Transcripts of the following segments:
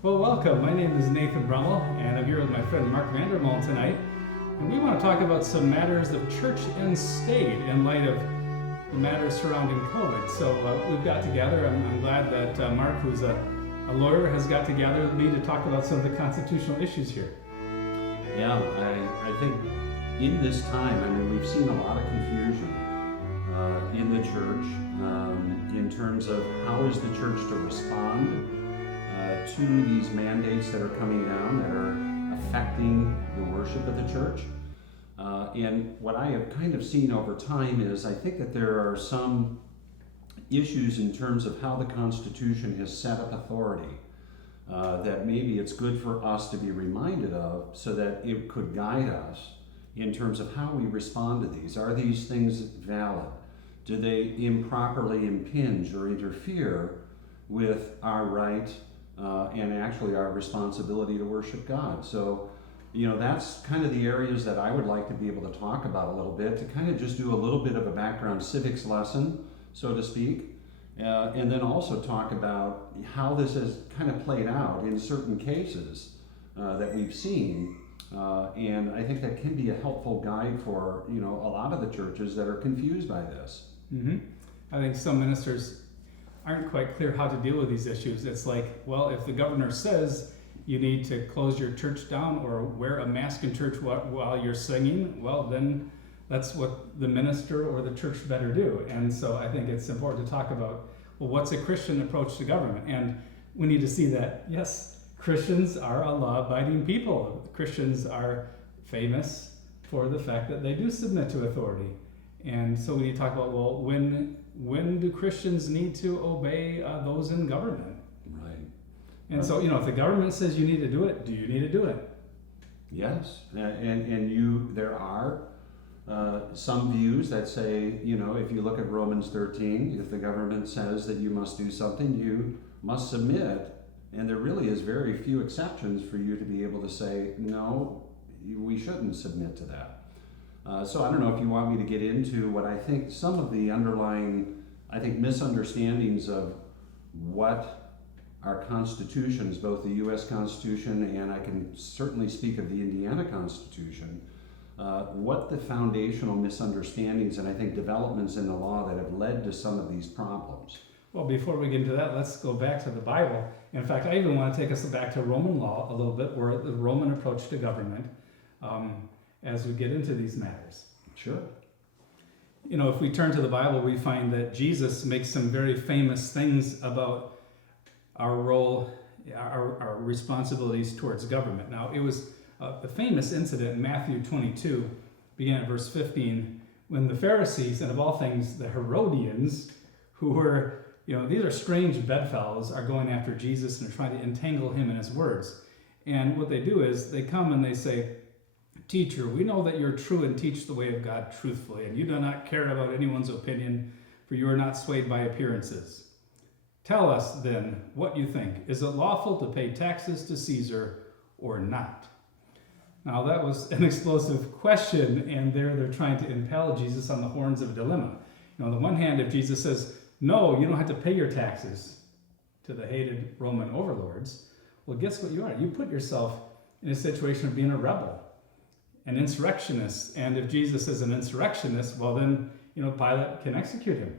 Well, welcome. My name is Nathan Brummel, and I'm here with my friend Mark Vander tonight. And we want to talk about some matters of church and state in light of the matters surrounding COVID. So we've got together. I'm glad that Mark, who's a lawyer, has got together with me to talk about some of the constitutional issues here. Yeah, I think in this time, we've seen a lot of confusion in the church in terms of how is the church to respond to these mandates that are coming down that are affecting the worship of the church. And what I have kind of seen over time is I think that there are some issues in terms of how the Constitution has set up authority that maybe it's good for us to be reminded of so that it could guide us in terms of how we respond to these. Are these things valid? Do they improperly impinge or interfere with our right and actually our responsibility to worship God? So, that's kind of the areas that I would like to be able to talk about a little bit, to kind of just do a little bit of a background civics lesson, so to speak, and then also talk about how this has kind of played out in certain cases that we've seen. And I think that can be a helpful guide for, a lot of the churches that are confused by this. Mm-hmm. I think some ministers aren't quite clear how to deal with these issues. It's like, well, if the governor says you need to close your church down or wear a mask in church while you're singing, well, then that's what the minister or the church better do. And so I think it's important to talk about, well, what's a Christian approach to government? And we need to see that, yes, Christians are a law-abiding people. Christians are famous for the fact that they do submit to authority. And so we need to talk about, well, when do Christians need to obey those in government? Right. And so, if the government says you need to do it, do you need to do it? Yes, and there are some views that say, if you look at Romans 13, if the government says that you must do something, you must submit. And there really is very few exceptions for you to be able to say, no, we shouldn't submit to that. So I don't know if you want me to get into what I think some of the underlying, misunderstandings of what our constitutions, both the U.S. Constitution and I can certainly speak of the Indiana Constitution, what the foundational misunderstandings and I think developments in the law that have led to some of these problems. Well, before we get into that, let's go back to the Bible. In fact, I even want to take us back to Roman law a little bit, where the Roman approach to government, as we get into these matters. Sure. If we turn to the Bible, we find that Jesus makes some very famous things about our role, our responsibilities towards government. Now, it was a famous incident in Matthew 22, beginning at verse 15, when the Pharisees, and of all things, the Herodians, who were, these are strange bedfellows, are going after Jesus and are trying to entangle him in his words. And what they do is they come and they say, "Teacher, we know that you're true and teach the way of God truthfully, and you do not care about anyone's opinion, for you are not swayed by appearances. Tell us then what you think. Is it lawful to pay taxes to Caesar or not?" Now that was an explosive question, and they're trying to impel Jesus on the horns of a dilemma. On the one hand, if Jesus says, "No, you don't have to pay your taxes" to the hated Roman overlords, well, guess what you are? You put yourself in a situation of being a rebel, an insurrectionist. And if Jesus is an insurrectionist, well then, Pilate can execute him.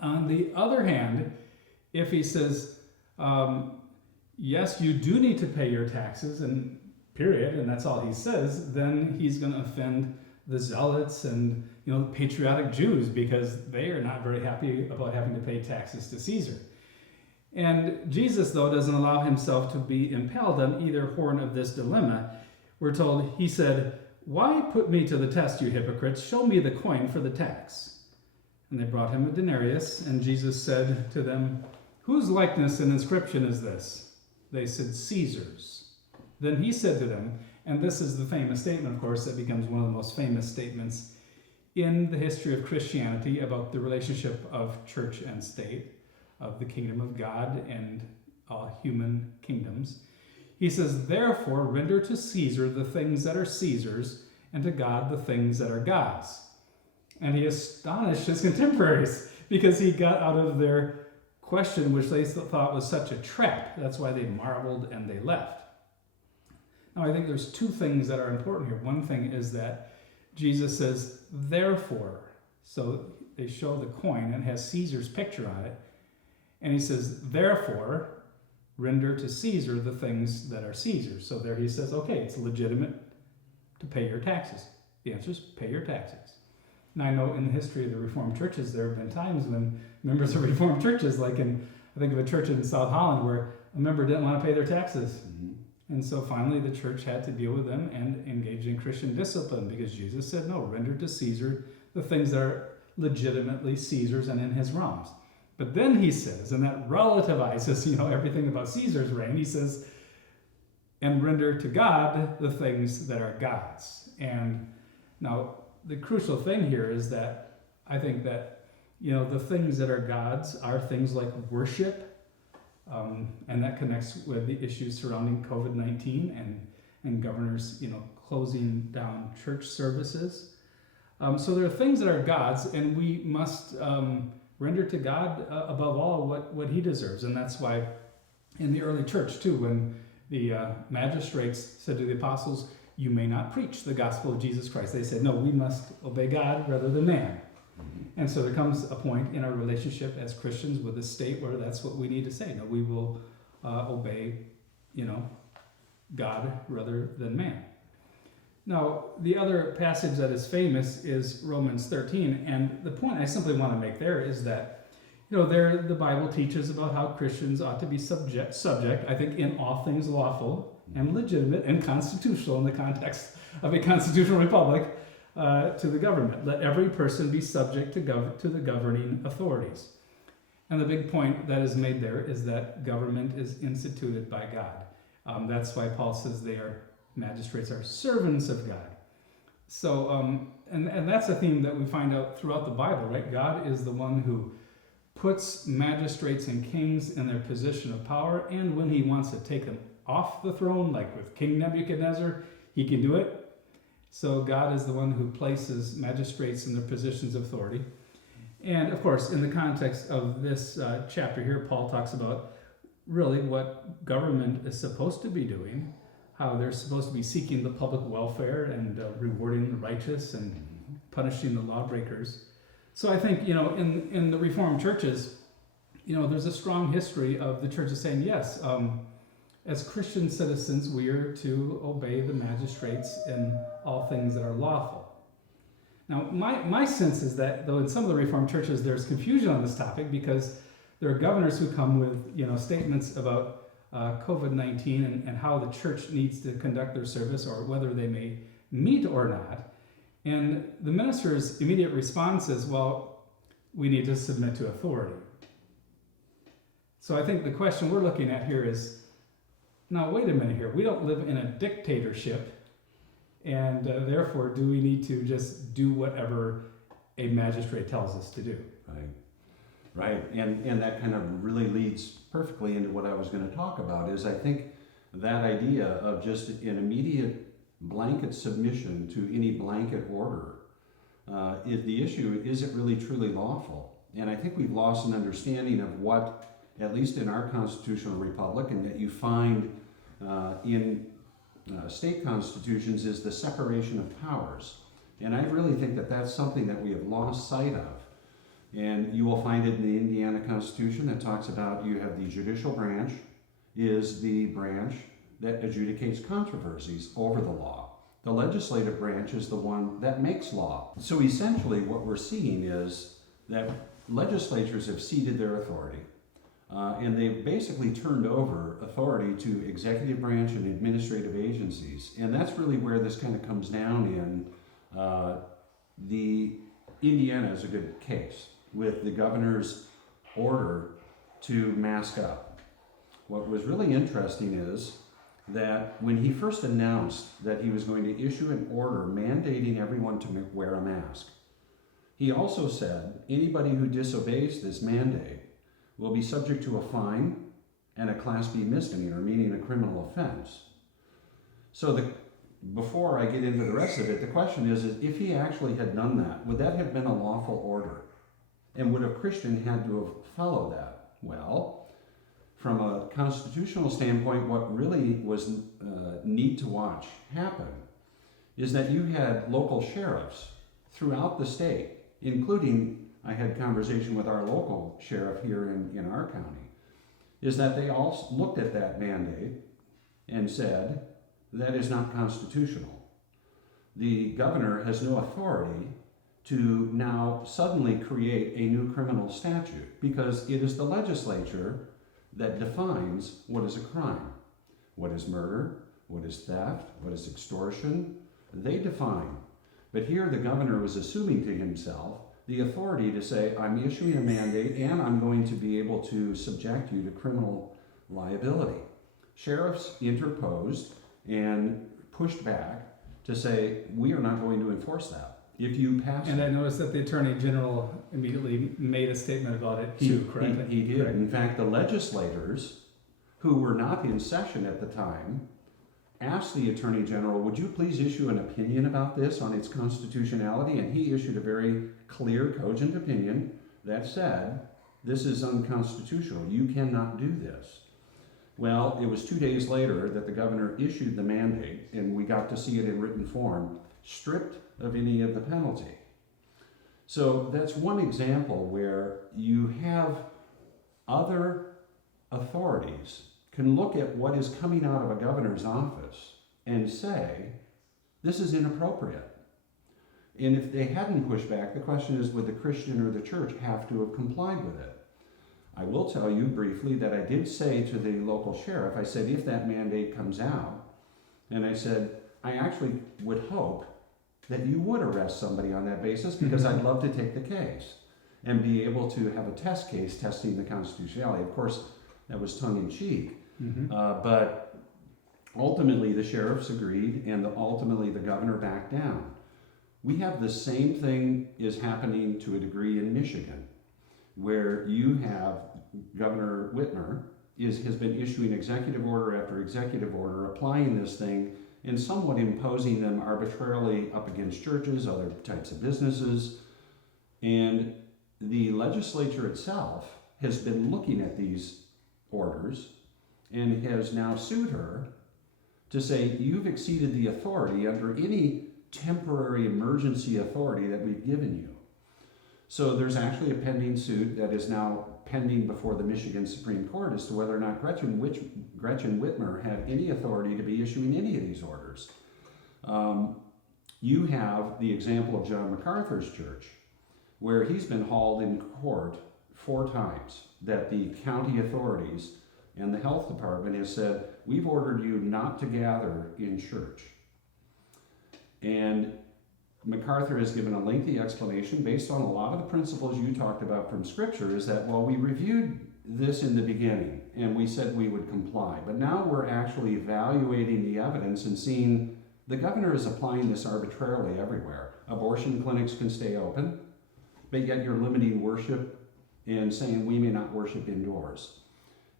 On the other hand, if he says, yes, you do need to pay your taxes, and period, and that's all he says, then he's going to offend the zealots and patriotic Jews, because they are not very happy about having to pay taxes to Caesar. And Jesus, though, doesn't allow himself to be impelled on either horn of this dilemma. We're told, he said, "Why put me to the test, you hypocrites? Show me the coin for the tax." And they brought him a denarius, and Jesus said to them, "Whose likeness and inscription is this?" They said, "Caesar's." Then he said to them, and this is the famous statement, of course, that becomes one of the most famous statements in the history of Christianity about the relationship of church and state, of the kingdom of God and human kingdoms. He says, "Therefore render to Caesar the things that are Caesar's, and to God the things that are God's." And he astonished his contemporaries, because he got out of their question, which they thought was such a trap. That's why they marveled and they left. Now, I think there's two things that are important here. One thing is that Jesus says, therefore. So they show the coin and has Caesar's picture on it. And he says, therefore, render to Caesar the things that are Caesar's. So there he says, okay, it's legitimate to pay your taxes. The answer is pay your taxes. And I know in the history of the Reformed churches, there have been times when members of Reformed churches, like I think of a church in South Holland where a member didn't want to pay their taxes. Mm-hmm. And so finally the church had to deal with them and engage in Christian discipline because Jesus said, no, render to Caesar the things that are legitimately Caesar's and in his realms. But then he says, and that relativizes, everything about Caesar's reign, he says, and render to God the things that are God's. And now the crucial thing here is that I think that, the things that are God's are things like worship, and that connects with the issues surrounding COVID-19 and governors, closing down church services. So there are things that are God's, and we must render to God above all what he deserves. And that's why in the early church too, when the magistrates said to the apostles, you may not preach the gospel of Jesus Christ. They said, no, we must obey God rather than man. Mm-hmm. And so there comes a point in our relationship as Christians with the state where that's what we need to say. No, we will obey, God rather than man. Now, the other passage that is famous is Romans 13, and the point I simply want to make there is that, there the Bible teaches about how Christians ought to be subject, I think, in all things lawful and legitimate and constitutional in the context of a constitutional republic to the government. Let every person be subject to the governing authorities. And the big point that is made there is that government is instituted by God. That's why Paul says magistrates are servants of God. So, and that's a theme that we find out throughout the Bible, right? God is the one who puts magistrates and kings in their position of power, and when he wants to take them off the throne, like with King Nebuchadnezzar, he can do it. So God is the one who places magistrates in their positions of authority. And of course, in the context of this chapter here, Paul talks about really what government is supposed to be doing, how they're supposed to be seeking the public welfare and rewarding the righteous and punishing the lawbreakers. So I think, in the Reformed churches, there's a strong history of the churches saying, yes, as Christian citizens, we are to obey the magistrates in all things that are lawful. Now, my sense is that, though in some of the Reformed churches there's confusion on this topic because there are governors who come with, statements about COVID-19 and how the church needs to conduct their service or whether they may meet or not. And the minister's immediate response is, well, we need to submit to authority. So I think the question we're looking at here is, now wait a minute here, we don't live in a dictatorship, and therefore do we need to just do whatever a magistrate tells us to do? Right, and that kind of really leads perfectly into what I was going to talk about, is I think that idea of just an immediate blanket submission to any blanket order, the issue, is it really truly lawful? And I think we've lost an understanding of what, at least in our constitutional republic, and that you find in state constitutions, is the separation of powers. And I really think that that's something that we have lost sight of. And you will find it in the Indiana Constitution that talks about you have the judicial branch is the branch that adjudicates controversies over the law. The legislative branch is the one that makes law. So essentially what we're seeing is that legislatures have ceded their authority, and they've basically turned over authority to executive branch and administrative agencies. And that's really where this kind of comes down in the Indiana is a good case with the governor's order to mask up. What was really interesting is that when he first announced that he was going to issue an order mandating everyone to wear a mask, he also said anybody who disobeys this mandate will be subject to a fine and a Class B misdemeanor, meaning a criminal offense. So before I get into the rest of it, the question is if he actually had done that, would that have been a lawful order? And would a Christian had to have followed that? Well, from a constitutional standpoint, what really was neat to watch happen is that you had local sheriffs throughout the state, including, I had conversation with our local sheriff here in our county, is that they all looked at that mandate and said, that is not constitutional. The governor has no authority to now suddenly create a new criminal statute because it is the legislature that defines what is a crime, what is murder, what is theft, what is extortion. They define. But here the governor was assuming to himself the authority to say, I'm issuing a mandate and I'm going to be able to subject you to criminal liability. Sheriffs interposed and pushed back to say, we are not going to enforce that. If you pass And I noticed that the Attorney General immediately made a statement about it too, correct? He did. In fact, the legislators, who were not in session at the time, asked the Attorney General, would you please issue an opinion about this on its constitutionality? And he issued a very clear, cogent opinion that said, this is unconstitutional. You cannot do this. Well, it was 2 days later that the governor issued the mandate, and we got to see it in written form, stripped of any of the penalty. So that's one example where you have other authorities can look at what is coming out of a governor's office and say, this is inappropriate. And if they hadn't pushed back, the question is, would the Christian or the church have to have complied with it? I will tell you briefly that I did say to the local sheriff, I said, if that mandate comes out, and I said, I actually would hope that you would arrest somebody on that basis because I'd love to take the case and be able to have a test case testing the constitutionality. Of course, that was tongue-in-cheek. But ultimately the sheriffs agreed and ultimately the governor backed down. We have the same thing is happening to a degree in Michigan, where you have Governor Whitmer has been issuing executive order after executive order, applying this thing and somewhat imposing them arbitrarily up against churches, other types of businesses. And the legislature itself has been looking at these orders and has now sued her to say, you've exceeded the authority under any temporary emergency authority that we've given you. So there's actually a pending suit that is now pending before the Michigan Supreme Court as to whether or not Gretchen Whitmer had any authority to be issuing any of these orders. You have the example of John MacArthur's church, where he's been hauled in court 4 times, that the county authorities and the health department has said, we've ordered you not to gather in church. And MacArthur has given a lengthy explanation based on a lot of the principles you talked about from Scripture, is that, well, we reviewed this in the beginning and we said we would comply, but now we're actually evaluating the evidence and seeing the governor is applying this arbitrarily everywhere. Abortion clinics can stay open, but yet you're limiting worship and saying we may not worship indoors.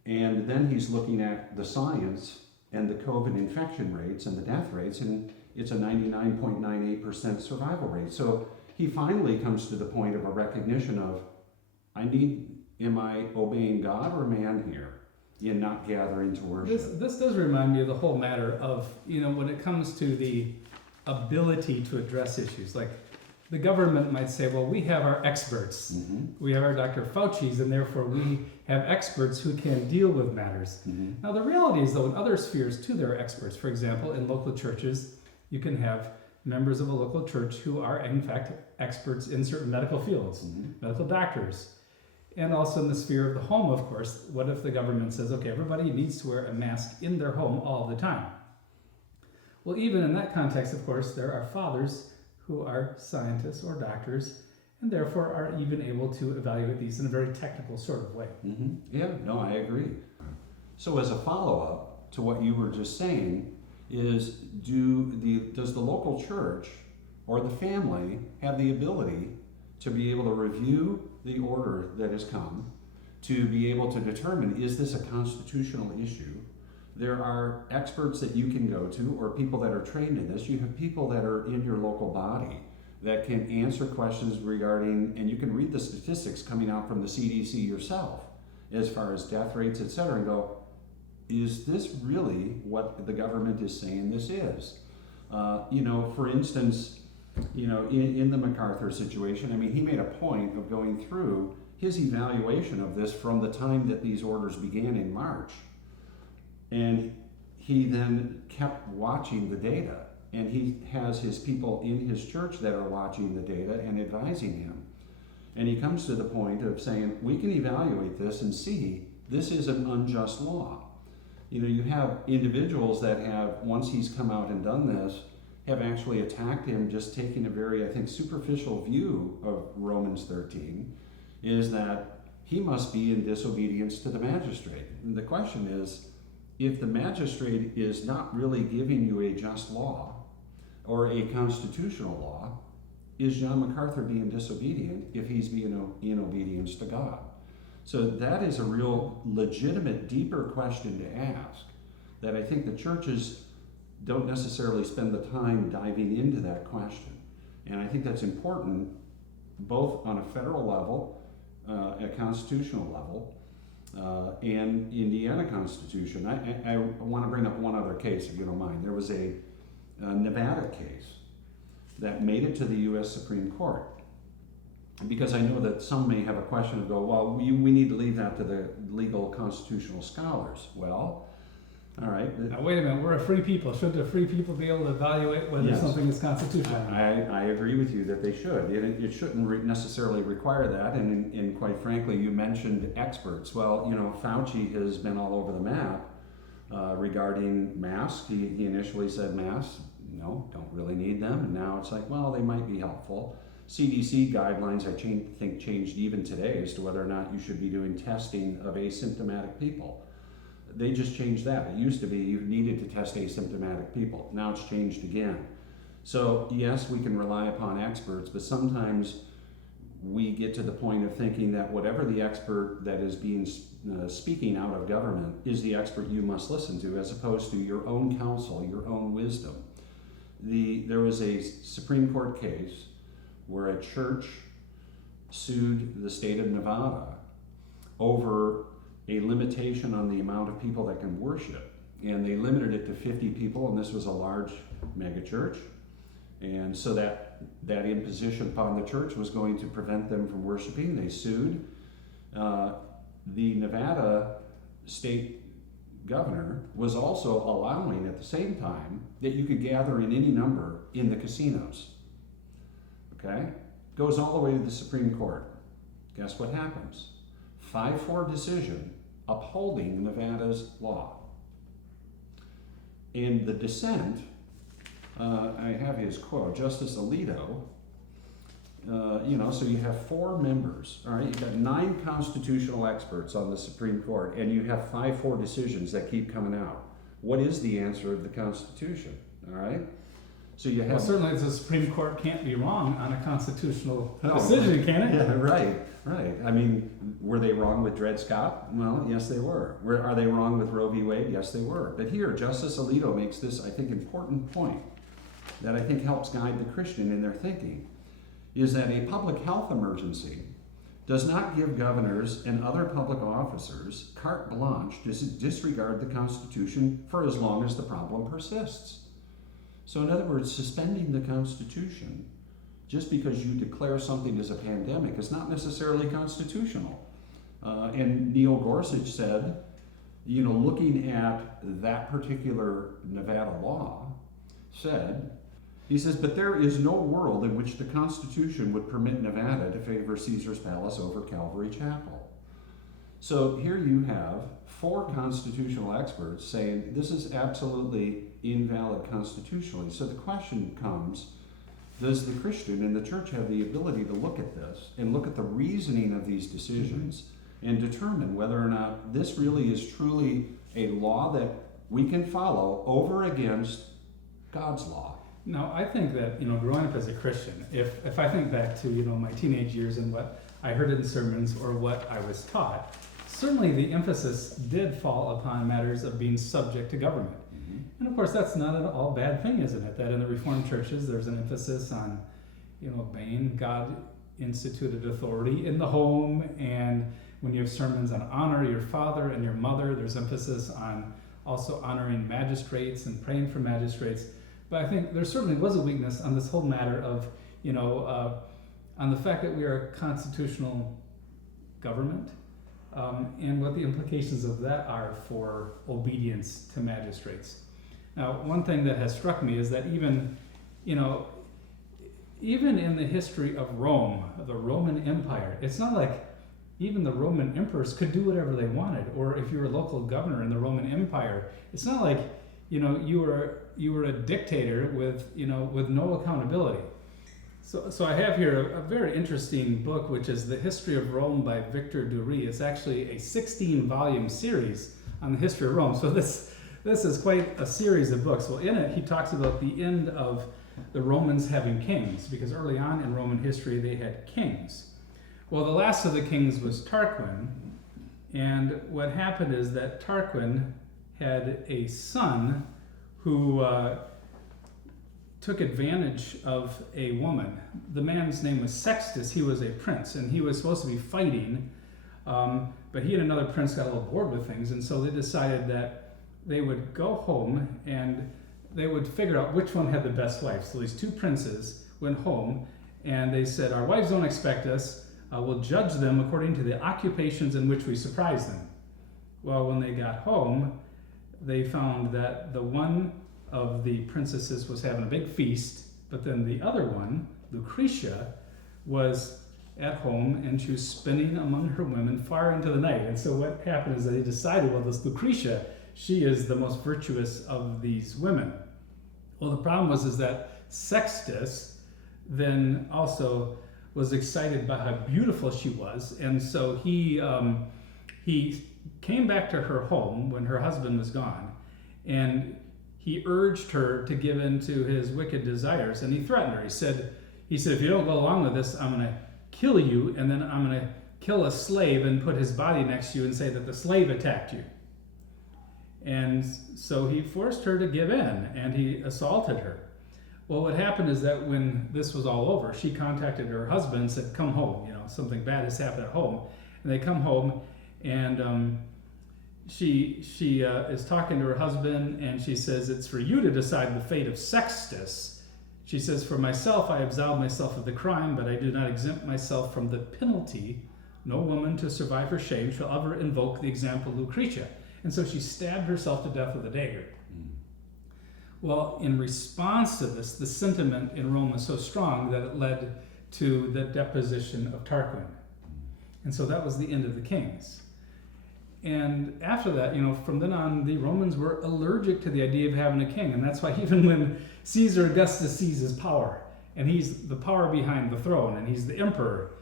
And then he's looking at the science and the COVID infection rates and the death rates, and it's a 99.98% survival rate. So he finally comes to the point of a recognition of, am I obeying God or man here in not gathering to worship? This does remind me of the whole matter of, when it comes to the ability to address issues, like the government might say, well, we have our experts. We have our Dr. Fauci's, and therefore we have experts who can deal with matters. Now, the reality is, though, in other spheres, too, there are experts. For example, in local churches, you can have members of a local church who are, in fact, experts in certain medical fields, medical doctors. And also in the sphere of the home, of course, what if the government says, okay, everybody needs to wear a mask in their home all the time? Well, even in that context, of course, there are fathers who are scientists or doctors, and therefore are even able to evaluate these in a very technical sort of way. Yeah, no, I agree. So as a follow-up to what you were just saying, is does the local church or the family have the ability to be able to review the order that has come, to be able to determine, is this a constitutional issue? There are experts that you can go to, or people that are trained in this. You have people that are in your local body that can answer questions regarding, and you can read the statistics coming out from the CDC yourself as far as death rates, etc., and go, is this really what the government is saying this is? For instance, in the MacArthur situation, I mean, he made a point of going through his evaluation of this from the time that these orders began in March. And he then kept watching the data. And he has his people in his church that are watching the data and advising him. And he comes to the point of saying, we can evaluate this and see this is an unjust law. You have individuals that have, once he's come out and done this, have actually attacked him, just taking a very, I think, superficial view of Romans 13, is that he must be in disobedience to the magistrate. And the question is, if the magistrate is not really giving you a just law or a constitutional law, is John MacArthur being disobedient if he's being in obedience to God? So that is a real legitimate, deeper question to ask that I think the churches don't necessarily spend the time diving into that question. And I think that's important both on a federal level, a constitutional level, and Indiana Constitution. I want to bring up one other case, if you don't mind. There was a Nevada case that made it to the U.S. Supreme Court. Because I know that some may have a question of well, we need to leave that to the legal constitutional scholars. Well, all right. Now, wait a minute, we're a free people. Shouldn't the free people be able to evaluate whether something is constitutional? I agree with you that they should. It shouldn't necessarily require that. And quite frankly, you mentioned experts. Well, Fauci has been all over the map regarding masks. He initially said masks, no, don't really need them. And now it's like, well, they might be helpful. CDC guidelines, I think, changed even today as to whether or not you should be doing testing of asymptomatic people. They just changed that. It used to be you needed to test asymptomatic people. Now it's changed again. So yes, we can rely upon experts, but sometimes we get to the point of thinking that whatever the expert that is being speaking out of government is the expert you must listen to, as opposed to your own counsel, your own wisdom. There was a Supreme Court case where a church sued the state of Nevada over a limitation on the amount of people that can worship. And they limited it to 50 people, and this was a large megachurch. And so that imposition upon the church was going to prevent them from worshiping. They sued. The Nevada state governor was also allowing at the same time that you could gather in any number in the casinos. Okay? Goes all the way to the Supreme Court. Guess what happens? 5-4 decision upholding Nevada's law. In the dissent, I have his quote, Justice Alito, so you have 4 members, all right? You've got 9 constitutional experts on the Supreme Court, and you have 5-4 decisions that keep coming out. What is the answer of the Constitution, all right? So you have... Well, certainly the Supreme Court can't be wrong on a constitutional decision, can it? Yeah, right. I mean, were they wrong with Dred Scott? Well, yes, they were. Are they wrong with Roe v. Wade? Yes, they were. But here, Justice Alito makes this, I think, important point that I think helps guide the Christian in their thinking, is that a public health emergency does not give governors and other public officers carte blanche to disregard the Constitution for as long as the problem persists. So in other words, suspending the Constitution just because you declare something as a pandemic is not necessarily constitutional. And Neil Gorsuch said, looking at that particular Nevada law, he says, but there is no world in which the Constitution would permit Nevada to favor Caesar's Palace over Calvary Chapel. So here you have 4 constitutional experts saying this is absolutely invalid constitutionally. So the question comes, does the Christian and the church have the ability to look at this and look at the reasoning of these decisions and determine whether or not this really is truly a law that we can follow over against God's law? No, I think that, growing up as a Christian, if I think back to, my teenage years and what I heard in sermons or what I was taught, certainly the emphasis did fall upon matters of being subject to government. And of course, that's not at all bad thing, isn't it? That in the Reformed churches, there's an emphasis on, obeying God-instituted authority in the home and when you have sermons on honor your father and your mother, there's emphasis on also honoring magistrates and praying for magistrates. But I think there certainly was a weakness on this whole matter of, on the fact that we are a constitutional government, and what the implications of that are for obedience to magistrates. Now, one thing that has struck me is that even in the history of Rome, of the Roman Empire, it's not like even the Roman emperors could do whatever they wanted, or if you were a local governor in the Roman Empire, it's not like you were a dictator with no accountability. So I have here a very interesting book, which is The History of Rome by Victor Dury. It's actually a 16-volume series on the history of Rome. So this is quite a series of books. Well, in it, he talks about the end of the Romans having kings, because early on in Roman history, they had kings. Well, the last of the kings was Tarquin, and what happened is that Tarquin had a son who took advantage of a woman. The man's name was Sextus. He was a prince, and he was supposed to be fighting, but he and another prince got a little bored with things, and so they decided that they would go home and they would figure out which one had the best wife. So these two princes went home, and they said, our wives don't expect us. We'll judge them according to the occupations in which we surprise them. Well, when they got home, they found that the one of the princesses was having a big feast, but then the other one, Lucretia, was at home and she was spinning among her women far into the night. And so what happened is that they decided, well, this Lucretia, she is the most virtuous of these women. Well, the problem is that Sextus then also was excited by how beautiful she was, and so he came back to her home when her husband was gone, and he urged her to give in to his wicked desires, and he threatened her. He said, if you don't go along with this, I'm going to kill you, and then I'm going to kill a slave and put his body next to you and say that the slave attacked you. And so he forced her to give in, and he assaulted her. Well, what happened is that when this was all over, she contacted her husband and said, come home, something bad has happened at home. And they come home, and she is talking to her husband, and she says, it's for you to decide the fate of Sextus. She says, for myself, I absolve myself of the crime, but I do not exempt myself from the penalty. No woman to survive her shame shall ever invoke the example of Lucretia. And so she stabbed herself to death with a dagger. Well, in response to this, the sentiment in Rome was so strong that it led to the deposition of Tarquin. And so that was the end of the kings. And after that, from then on, the Romans were allergic to the idea of having a king. And that's why even when Caesar Augustus seizes power, and he's the power behind the throne, and he's the emperor,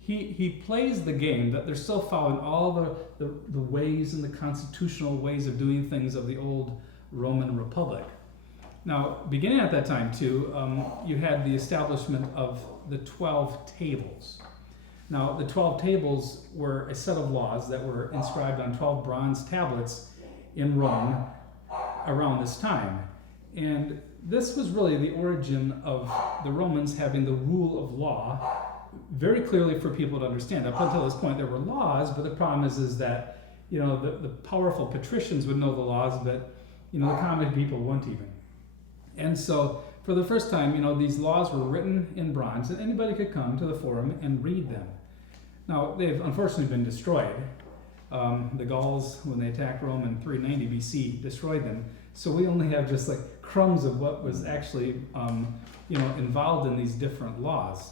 he plays the game that they're still following all the ways and the constitutional ways of doing things of the old Roman Republic. Now, beginning at that time, too, you had the establishment of the 12 tables. Now, the 12 tables were a set of laws that were inscribed on 12 bronze tablets in Rome around this time. And this was really the origin of the Romans having the rule of law very clearly for people to understand. Up until this point, there were laws, but the problem is that, the powerful patricians would know the laws, but, the common people wouldn't even. And so, for the first time, these laws were written in bronze, and anybody could come to the forum and read them. Now, they've unfortunately been destroyed. The Gauls, when they attacked Rome in 390 BC, destroyed them. So we only have just like crumbs of what was actually, involved in these different laws.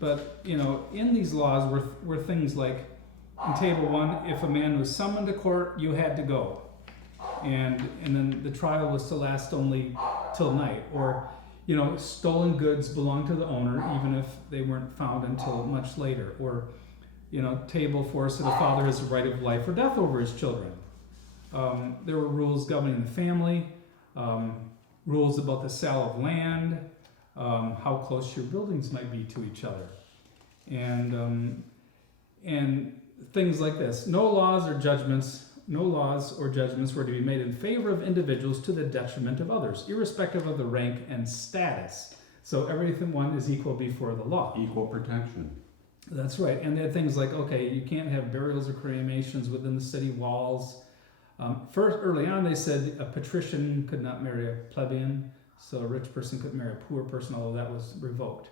But, in these laws were things like, in Table 1, if a man was summoned to court, you had to go. And then the trial was to last only till night. Or, stolen goods belonged to the owner, even if they weren't found until much later. Or, Table 4 said a father has the right of life or death over his children. There were rules governing the family, rules about the sale of land, how close your buildings might be to each other, and things like this. No laws or judgments were to be made in favor of individuals to the detriment of others, irrespective of the rank and status. So everyone is equal before the law. Equal protection. That's right. And they had things like, okay, you can't have burials or cremations within the city walls. First, early on, they said a patrician could not marry a plebeian, so a rich person couldn't marry a poor person, although that was revoked.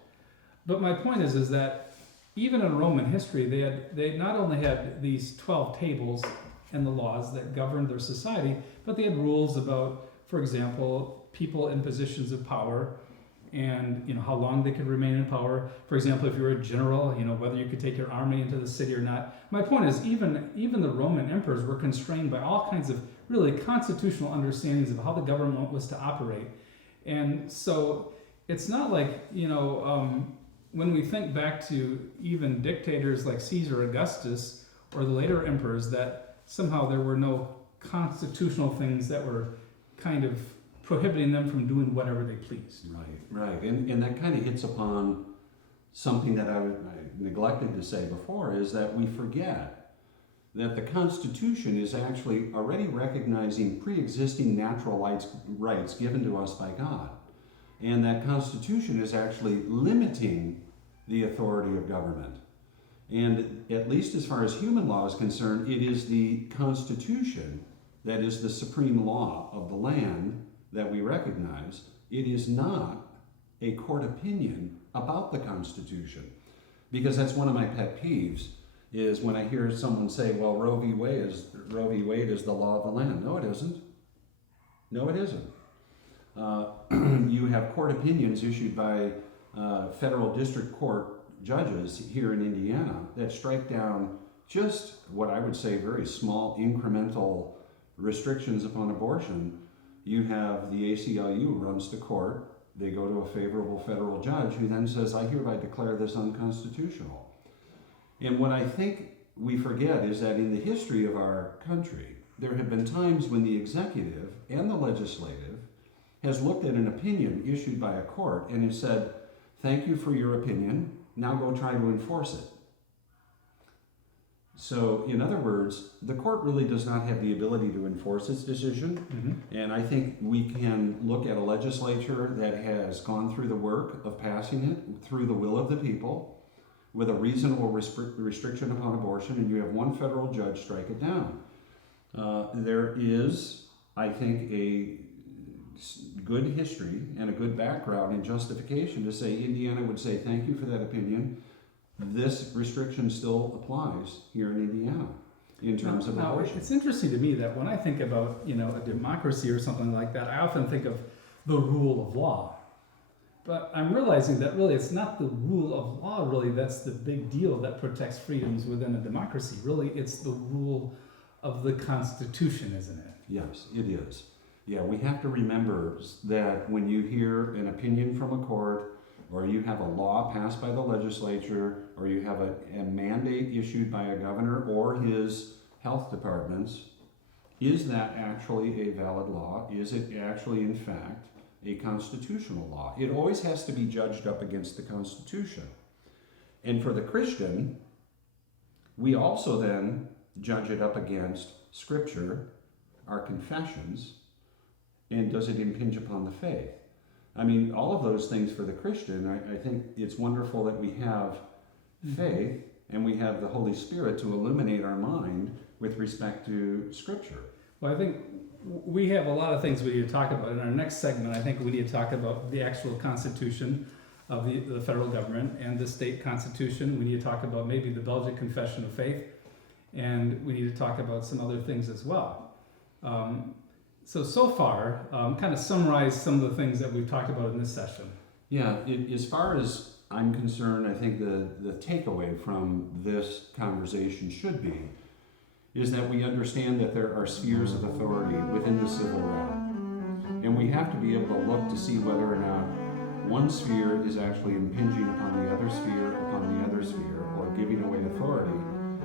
But my point is that even in Roman history, they not only had these 12 tables and the laws that governed their society, but they had rules about, for example, people in positions of power and how long they could remain in power. For example, if you were a general, whether you could take your army into the city or not. My point is even the Roman emperors were constrained by all kinds of really constitutional understandings of how the government was to operate. And so it's not like, when we think back to even dictators like Caesar Augustus or the later emperors, that somehow there were no constitutional things that were kind of prohibiting them from doing whatever they pleased. Right. And that kind of hits upon something that I neglected to say before, is that we forget that the Constitution is actually already recognizing pre-existing natural rights given to us by God. And that Constitution is actually limiting the authority of government. And at least as far as human law is concerned, it is the Constitution that is the supreme law of the land that we recognize. It is not a court opinion about the Constitution. Because that's one of my pet peeves, is when I hear someone say, well, Roe v. Wade is the law of the land. No, it isn't. No, it isn't. You have court opinions issued by federal district court judges here in Indiana that strike down just what I would say very small incremental restrictions upon abortion. You have the ACLU runs to court. They go to a favorable federal judge who then says, I hereby declare this unconstitutional. And what I think we forget is that in the history of our country, there have been times when the executive and the legislative has looked at an opinion issued by a court and has said, thank you for your opinion, now go try to enforce it. So, in other words, the court really does not have the ability to enforce its decision. Mm-hmm. And I think we can look at a legislature that has gone through the work of passing it through the will of the people with a reasonable restriction upon abortion, and you have one federal judge strike it down. There is, I think, a good history and a good background and justification to say Indiana would say, thank you for that opinion. This restriction still applies here in Indiana in terms of abortion. It's interesting to me that when I think about, a democracy or something like that, I often think of the rule of law. But I'm realizing that really it's not the rule of law really that's the big deal that protects freedoms within a democracy. Really, it's the rule of the Constitution, isn't it? Yes, it is. Yeah, we have to remember that when you hear an opinion from a court, or you have a law passed by the legislature, or you have a mandate issued by a governor or his health departments, is that actually a valid law? Is it actually, in fact, a constitutional law? It always has to be judged up against the Constitution. And for the Christian, we also then judge it up against Scripture, our confessions, and does it impinge upon the faith? I mean, all of those things for the Christian, I think it's wonderful that we have faith and we have the Holy Spirit to illuminate our mind with respect to Scripture. Well, I think we have a lot of things we need to talk about. In our next segment, I think we need to talk about the actual Constitution of the federal government and the state constitution. We need to talk about maybe the Belgian Confession of Faith, and we need to talk about some other things as well. So far, kind of summarize some of the things that we've talked about in this session. Yeah, as far as I'm concerned, I think the takeaway from this conversation should be is that we understand that there are spheres of authority within the civil realm. And we have to be able to look to see whether or not one sphere is actually impinging upon the other sphere, or giving away authority,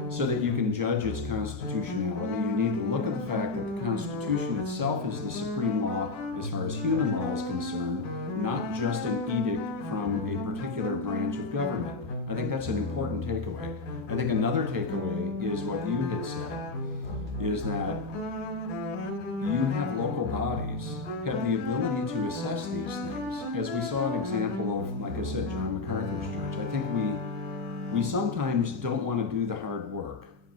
so that you can judge its constitutionality. You need to look at the fact that the Constitution itself is the supreme law as far as human law is concerned, not just an edict from a particular branch of government. I think that's an important takeaway. I think another takeaway is what you had said, is that you have local bodies have the ability to assess these things. As we saw an example of, like I said, John MacArthur's church, I think we we sometimes don't want to do the hard work.